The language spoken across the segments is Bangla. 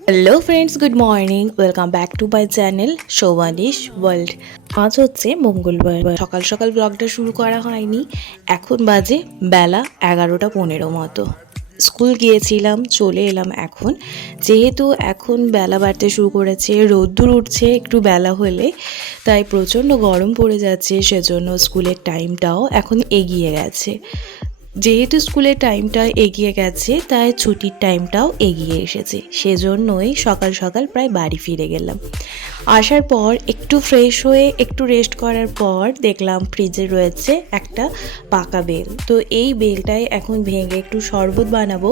Hello friends, good morning. Welcome back to my channel Shovanish world. আজ হচ্ছে মঙ্গলবার। সকাল সকাল ব্লগটা শুরু করা হয়নি। এখন বাজে বেলা 11:15 মতো। স্কুল গিয়েছিলাম, চলে এলাম এখন। যেহেতু এখন বেলা বাড়তে শুরু করেছে, রোদ্দুর উঠছে একটু বেলা হলে, তাই প্রচণ্ড গরম পড়ে যাচ্ছে। সেজন্য স্কুলের টাইমটাও এখন এগিয়ে গেছে। যেহেতু স্কুলের টাইমটা এগিয়ে গেছে, তাই ছুটির টাইমটাও এগিয়ে এসেছে। সেজন্যই সকাল সকাল প্রায় বাড়ি ফিরে গেলাম। আসার পর একটু ফ্রেশ হয়ে একটু রেস্ট করার পর দেখলাম ফ্রিজে রয়েছে একটা পাকা বেল। তো এই বেলটাই এখন ভেঙে একটু শরবত বানাবো।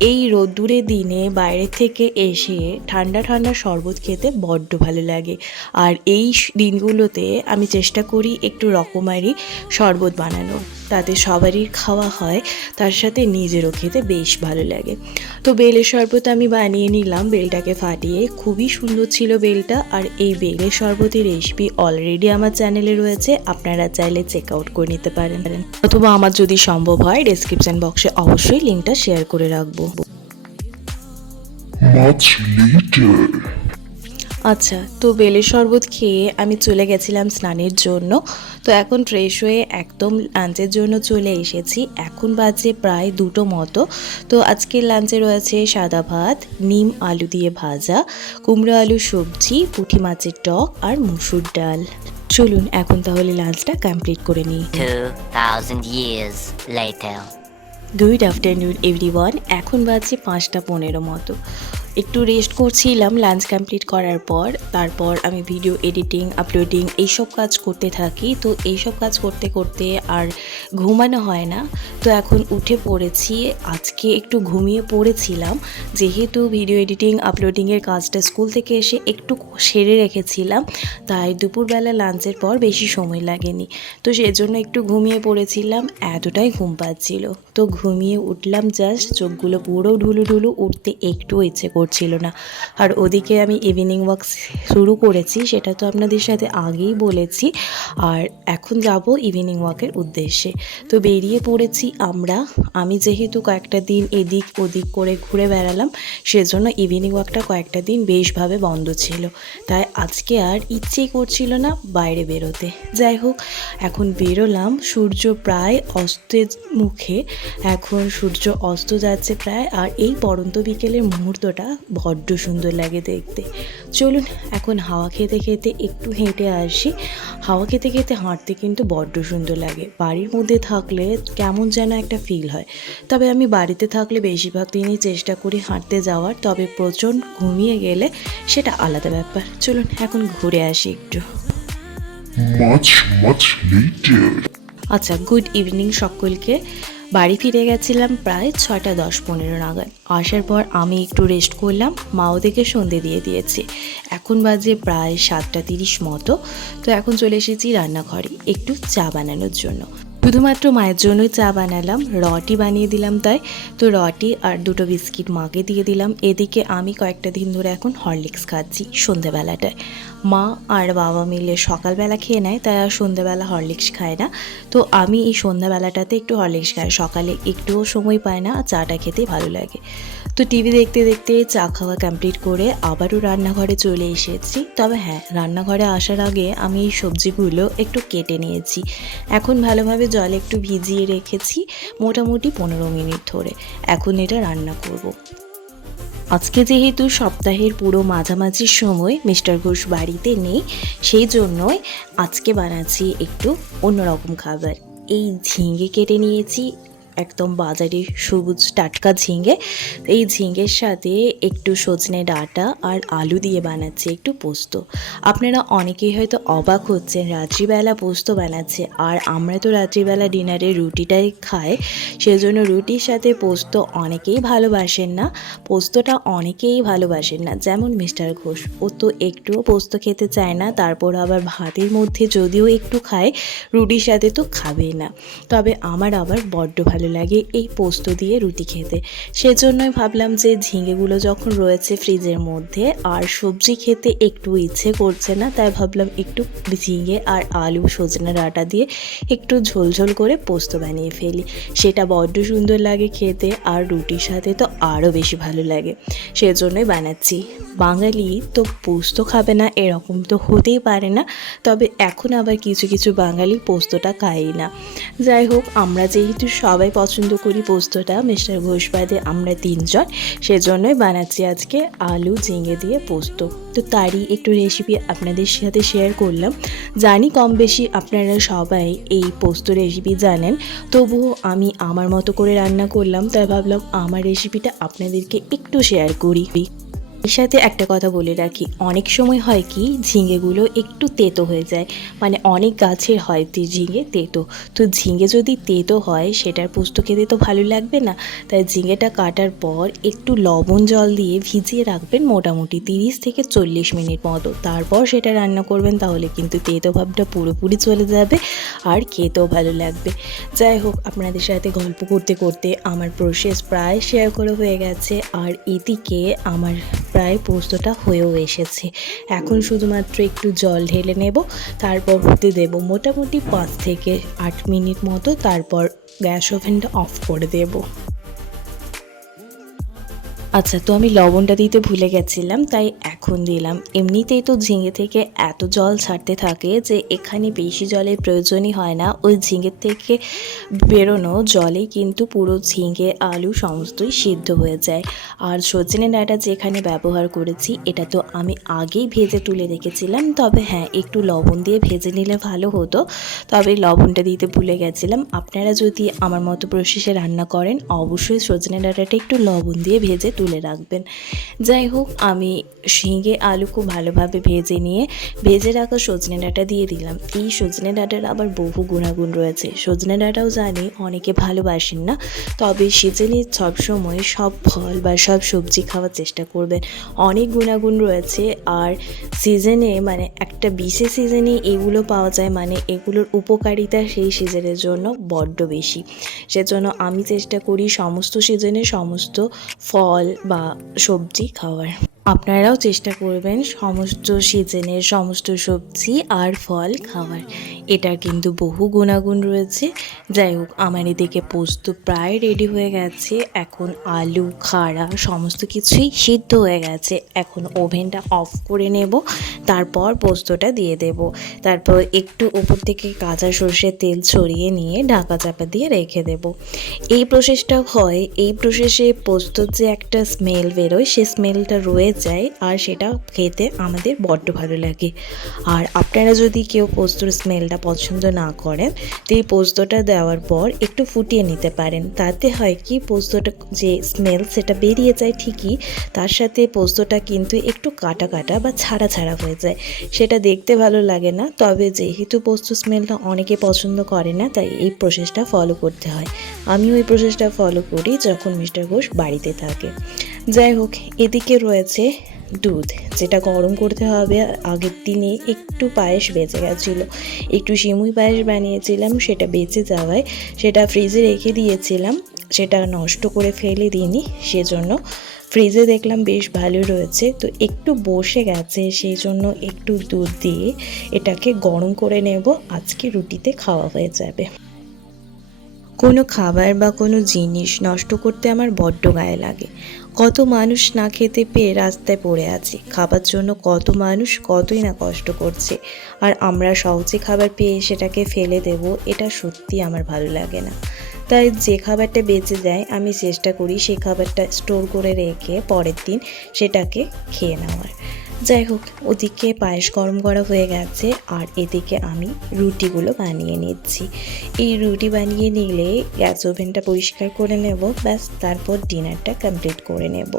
এই রোদ্দুরের দিনে বাইরে থেকে এসে ঠান্ডা ঠান্ডা শরবত খেতে বড্ড ভালো লাগে। আর এই দিনগুলোতে আমি চেষ্টা করি একটু রকমারি শরবত বানানোর, তাতে সবারই খাওয়া হয়, তার সাথে নিজেরও খেতে বেশ ভালো লাগে। তো বেলের শরবত আমি বানিয়ে নিলাম, বেলটাকে ফাটিয়ে। খুবই সুন্দর ছিল বেলটা। আর এই বেলের শরবতের রেসিপি অলরেডি আমার চ্যানেলে রয়েছে, আপনারা চাইলে চেক আউট করে নিতে পারেন, অথবা আমার যদি সম্ভব হয় ডেসক্রিপশন বক্সে অবশ্যই লিঙ্কটা শেয়ার করে রাখবো। আচ্ছা, তো বেলের শরবত খেয়ে আমি চলে গেছিলাম স্নানের জন্য। তো এখন ফ্রেশ হয়ে একদম লাঞ্চের জন্য চলে এসেছি। এখন বাজে প্রায় 2টো মতো। তো আজকের লাঞ্চে রয়েছে সাদা ভাত, নিম আলু দিয়ে ভাজা, কুমড়ো আলু সবজি, পুঁটি মাছের টক আর মুসুর ডাল। চলুন এখন তাহলে লাঞ্চটা কমপ্লিট করে নিই। 2000 years later. Good afternoon everyone. এখন বাজে 5টা 15 মতো। একটু রেস্ট করছিলাম লাঞ্চ কমপ্লিট করার পর। তারপর আমি ভিডিও এডিটিং, আপলোডিং এইসব কাজ করতে থাকি। তো এইসব কাজ করতে করতে আর ঘুমানো হয় না। তো এখন উঠে পড়েছি। আজকে একটু ঘুমিয়ে পড়েছিলাম, যেহেতু ভিডিও এডিটিং আপলোডিংয়ের কাজটা স্কুল থেকে এসে একটু সেরে রেখেছিলাম, তাই দুপুরবেলা লাঞ্চের পর বেশি সময় লাগেনি। তো সেজন্য একটু ঘুমিয়ে পড়েছিলাম, এতটাই ঘুম পাচ্ছিল। তো ঘুমিয়ে উঠলাম জাস্ট, চোখগুলো পুরো ঢুলু ঢুলু, উঠতে একটু ইচ্ছে করছিল না। আর ওদিকে আমি ইভিনিং ওয়াক শুরু করেছি, সেটা তো আপনাদের সাথে আগেই বলেছি। আর এখন যাব ইভিনিং ওয়াকের উদ্দেশ্যে। তো বেরিয়ে পড়েছি আমরা। আমি যেহেতু কয়েকটা দিন এদিক ওদিক করে ঘুরে বেড়ালাম, সেজন্য ইভিনিং ওয়াকটা কয়েকটা দিন বেশভাবে বন্ধ ছিল। তাই আজকে আর ইচ্ছেই করছিল না বাইরে বেরোতে। যাই হোক, এখন বেরোলাম। সূর্য প্রায় অস্তের মুখে, এখন সূর্য অস্ত যাচ্ছে প্রায়। আর এই পড়ন্ত বিকেলের মুহূর্তটা বড্ড সুন্দর লাগে দেখতে। চলুন এখন হাওয়া খেতে খেতে একটু হেঁটে আসি। হাওয়া খেতে খেতে হাঁটতে কিন্তু বড্ড সুন্দর লাগে। বাড়ির মধ্যে থাকলে কেমন যেন একটা ফিল হয়। তবে আমি বাড়িতে থাকলে বেশিরভাগ দিনই চেষ্টা করি হাঁটতে যাওয়ার, তবে প্রচণ্ড ঘুমিয়ে গেলে সেটা আলাদা ব্যাপার। চলুন এখন ঘুরে আসি একটু। আচ্ছা, গুড ইভিনিং সকলকে। বাড়ি ফিরে গেছিলাম প্রায় 6:10-15 নাগাদ। আসার পর আমি একটু রেস্ট করলাম, মাও দেখে সন্ধে দিয়ে দিয়েছে। এখন বাজে প্রায় 7:30 মতো। তো এখন চলে এসেছি রান্নাঘরে একটু চা বানানোর জন্য। শুধুমাত্র মায়ের জন্যই চা বানালাম, রটি বানিয়ে দিলাম তাই। তো রটি আর 2টো বিস্কিট মাকে দিয়ে দিলাম। এদিকে আমি কয়েকটা দিন ধরে এখন হরলিক্স খাচ্ছি সন্ধেবেলাটায়। মা আর বাবা মিলে সকালবেলা খেয়ে নেয়, তাই আর সন্ধেবেলা হরলিক্স খায় না। তো আমি এই সন্ধ্যাবেলাটাতে একটু হরলিক্স খাই। সকালে একটুও সময় পায় না, চাটা খেতেই ভালো লাগে। তো টিভি দেখতে দেখতে চা খাওয়া কমপ্লিট করে আবারও রান্নাঘরে চলে এসেছি। তবে হ্যাঁ, রান্নাঘরে আসার আগে আমি এই সবজিগুলো একটু কেটে নিয়েছি। এখন ভালোভাবে জলে একটু ভিজিয়ে রেখেছি মোটামুটি 15 মিনিট ধরে। এখন এটা রান্না করব। আজকে যেহেতু সপ্তাহের পুরো মাঝামাঝি সময় মিস্টার ঘোষ বাড়িতে নেই, সেই জন্যই আজকে বানাচ্ছি একটু অন্যরকম খাবার। এই ঝিঙে কেটে নিয়েছি, একদম বাজারে সবুজ টাটকা ঝিঙে। এই ঝিঙের সাথে একটু সজনে ডাঁটা আর আলু দিয়ে বানাচ্ছি একটু পোস্ত। আপনারা অনেকেই হয়তো অবাক হচ্ছেন, রাত্রিবেলা পোস্ত বানাচ্ছে। আর আমরা তো রাত্রিবেলা ডিনারে রুটিটাই খাই, সেজন্য রুটির সাথে পোস্ত অনেকেই ভালোবাসেন না। পোস্তটা অনেকেই ভালোবাসেন না, যেমন মিস্টার ঘোষ, ও তো একটুও পোস্ত খেতে চায় না। তারপর আবার ভাতের মধ্যে যদিও একটু খায়, রুটির সাথে তো খাবেই না। তবে আমার আবার বড্ড ভালো ভালো লাগে এই পোস্ত দিয়ে রুটি খেতে। সেজন্যই ভাবলাম যে ঝিঙেগুলো যখন রয়েছে ফ্রিজের মধ্যে আর সবজি খেতে একটু ইচ্ছে করছে না, তাই ভাবলাম একটু ঝিঙে আর আলু সজনে ডাঁটা দিয়ে একটু ঝোলঝোল করে পোস্ত বানিয়ে ফেলি। সেটা বড্ড সুন্দর লাগে খেতে, আর রুটির সাথে তো আরও বেশি ভালো লাগে, সেজন্যই বানাচ্ছি। বাঙালি তো পোস্ত খাবে না এরকম তো হতেই পারে না, তবে এখন আবার কিছু কিছু বাঙালি পোস্তটা খায়ই না। যাই হোক, আমরা যেহেতু সবাই পছন্দ করি পোস্তটা, মিস্টার ঘোষ বাদে আমরা তিনজন, সেজন্যই বানাচ্ছি আজকে আলু ঝিঙে দিয়ে পোস্ত। তো তারই একটু রেসিপি আপনাদের সাথে শেয়ার করলাম। জানি কম বেশি আপনারা সবাই এই পোস্ত রেসিপি জানেন, তবুও আমি আমার মতো করে রান্না করলাম, তাই ভাবলাম আমার রেসিপিটা আপনাদেরকে একটু শেয়ার করি। এর সাথে একটা কথা বলে রাখি, অনেক সময় হয় কি ঝিঙেগুলো একটু তেতো হয়ে যায়, মানে অনেক গাছের হয় ঝিঙে তেতো, তো ঝিঙে যদি তেতো হয় সেটার পোস্ত খেতে তো ভালো লাগবে না। তাই ঝিঙেটা কাটার পর একটু লবণ জল দিয়ে ভিজিয়ে রাখবেন মোটামুটি 30 থেকে 40 মিনিট মতো, তারপর সেটা রান্না করবেন, তাহলে কিন্তু তেতো ভাবটা পুরোপুরি চলে যাবে আর খেতেও ভালো লাগবে। যাই হোক, আপনাদের সাথে গল্প করতে করতে আমার প্রসেস প্রায় শেয়ার করে হয়ে গেছে, আর এদিকে আমার প্রায় পোস্তটা হয়েও এসেছে। এখন শুধুমাত্র একটু জল ঢেলে নেব, তারপর হতে দেব মোটামুটি 5 থেকে 8 মিনিট মতো, তারপর গ্যাস ওভেনটা অফ করে দেব। আচ্ছা, তো আমি লবণটা দিতে ভুলে গেছিলাম, তাই এখন দিলাম। এমনিতেই তো ঝিঙে থেকে এত জল ছাড়তে থাকে যে এখানে বেশি জলের প্রয়োজনই হয় না, ওই ঝিঙের থেকে বেরোনো জলে কিন্তু পুরো ঝিঙে আলু সমস্তই সিদ্ধ হয়ে যায়। আর সজনে ডাঁটা যেখানে ব্যবহার করেছি এটা তো আমি আগেই ভেজে তুলে রেখেছিলাম, তবে হ্যাঁ একটু লবণ দিয়ে ভেজে নিলে ভালো হতো, তবে লবণটা দিতে ভুলে গেছিলাম। আপনারা যদি আমার মতো প্রসেসে রান্না করেন অবশ্যই সজনে ডাঁটাটা একটু লবণ দিয়ে ভেজে তুলে রাখবেন। যাই হোক, আমি ঝিঙে আলু খুব ভালোভাবে ভেজে রাখা সজনে ডাঁটা দিয়ে দিলাম। এই সজনে ডাঁটার আবার বহু গুণাগুণ রয়েছে, সজনে ডাঁটাও জানি অনেকে ভালোবাসেন না, তবে সিজনে সবসময় সব ফল বা সব সবজি খাওয়ার চেষ্টা করবেন, অনেক গুণাগুণ রয়েছে। আর সিজনে মানে একটা বিশেষ সিজনে এগুলো পাওয়া যায়, মানে এগুলোর উপকারিতা সেই সিজনের জন্য বড্ড বেশি। সেজন্য আমি চেষ্টা করি সমস্ত সিজনে সমস্ত ফল বা সবজি খাওয়ার। আপনারাও চেষ্টা করবেন সমস্ত সিজনের সমস্ত সবজি আর ফল খাওয়ার, এটার কিন্তু বহু গুণাগুণ রয়েছে। যাই হোক, আমার এদিকে পোস্ত প্রায় রেডি হয়ে গেছে, এখন আলু খাড়া সমস্ত কিছুই সিদ্ধ হয়ে গেছে। এখন ওভেনটা অফ করে নেব, তারপর পোস্তটা দিয়ে দেব, তারপর একটু উপর থেকে কাঁচা সর্ষের তেল ছড়িয়ে নিয়ে ঢাকা চাপা দিয়ে রেখে দেব। এই প্রসেসটা হয়, এই প্রসেসে পোস্তর যে একটা স্মেল বেরোয় সে স্মেলটা রয়ে যায়, আর সেটা খেতে আমাদের বড্ড ভালো লাগে। আর আপনারা যদি কেউ পোস্তর স্মেলটা পছন্দ না করেন, তো এই পোস্তটা দেওয়ার পর একটু ফুটিয়ে নিতে পারেন, তাতে হয় কি পোস্তটা যে স্মেল সেটা বেরিয়ে যায় ঠিকই, তার সাথে পোস্তটা কিন্তু একটু কাটা কাটা বা ছাড়া ছাড়া হয়ে যায়, সেটা দেখতে ভালো লাগে না। তবে যেহেতু পোস্ত স্মেলটা অনেকে পছন্দ করে না, তাই এই প্রসেসটা ফলো করতে হয়। আমি ওই প্রসেসটা ফলো করি যখন মিস্টার ঘোষ বাড়িতে থাকে। যাই হোক, এদিকে রয়েছে দুধ, যেটা গরম করতে হবে। আগের দিনে একটু পায়েস বেঁচে গেছিলো, একটু সিমুই পায়েস বানিয়েছিলাম, সেটা বেঁচে যাওয়ায় সেটা ফ্রিজে রেখে দিয়েছিলাম, সেটা নষ্ট করে ফেলে দিইনি, সেজন্য ফ্রিজে দেখলাম বেশ ভালো রয়েছে, তো একটু বসে গেছে, সেই জন্য একটু দুধ দিয়ে এটাকে গরম করে নেব, আজকে রুটিতে খাওয়া হয়ে যাবে। কোনো খাবার বা কোনো জিনিস নষ্ট করতে আমার বড্ড গায়ে লাগে। কত মানুষ না খেতে পেয়ে রাস্তায় পড়ে আছে, খাবার জন্য কত মানুষ কতই না কষ্ট করছে, আর আমরা সহজে খাবার পেয়ে সেটাকে ফেলে দেব, এটা সত্যি আমার ভালো লাগে না। তাই যে খাবারটা বেঁচে যায় আমি চেষ্টা করি সেই খাবারটা স্টোর করে রেখে পরের দিন সেটাকে খেয়ে নেওয়ার। যাই হোক, ওদিকে পায়েস গরম করা হয়ে গেছে, আর এদিকে আমি রুটিগুলো বানিয়ে নিচ্ছি। এই রুটি বানিয়ে নিলে গ্যাস ওভেনটা পরিষ্কার করে নেব, ব্যাস তারপর ডিনারটা কমপ্লিট করে নেব।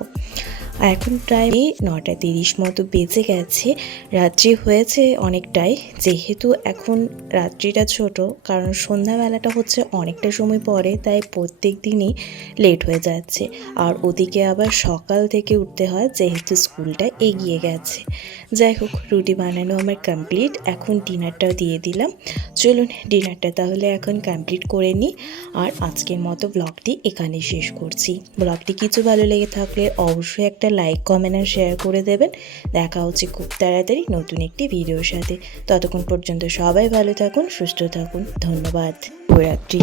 এখন প্রায় 9:30 মতো বেজে গেছে। রাত্রি হয়েছে অনেকটাই, যেহেতু এখন রাত্রিটা ছোট, কারণ সন্ধ্যাবেলাটা হচ্ছে অনেকটা সময় পরে, তাই প্রত্যেক দিনই লেট হয়ে যাচ্ছে। আর ওদিকে আবার সকাল থেকে উঠতে হয়, যেহেতু স্কুলটা এগিয়ে গেছে। যাই হোক, রুটি বানানো আমার কমপ্লিট, এখন ডিনারটাও দিয়ে দিলাম। চলুন ডিনারটা তাহলে এখন কমপ্লিট করে নিই। আর আজকের মতো ব্লগটি এখানে শেষ করছি। ব্লগটি কিছু ভালো লেগে থাকলে অবশ্যই একটা লাইক, কমেন্ট আর শেয়ার করে দেবেন। দেখা হচ্ছে খুব তাড়াতাড়ি নতুন একটি ভিডিওর সাথে। ততক্ষণ পর্যন্ত সবাই ভালো থাকুন, সুস্থ থাকুন। ধন্যবাদ। শুভরাত্রি।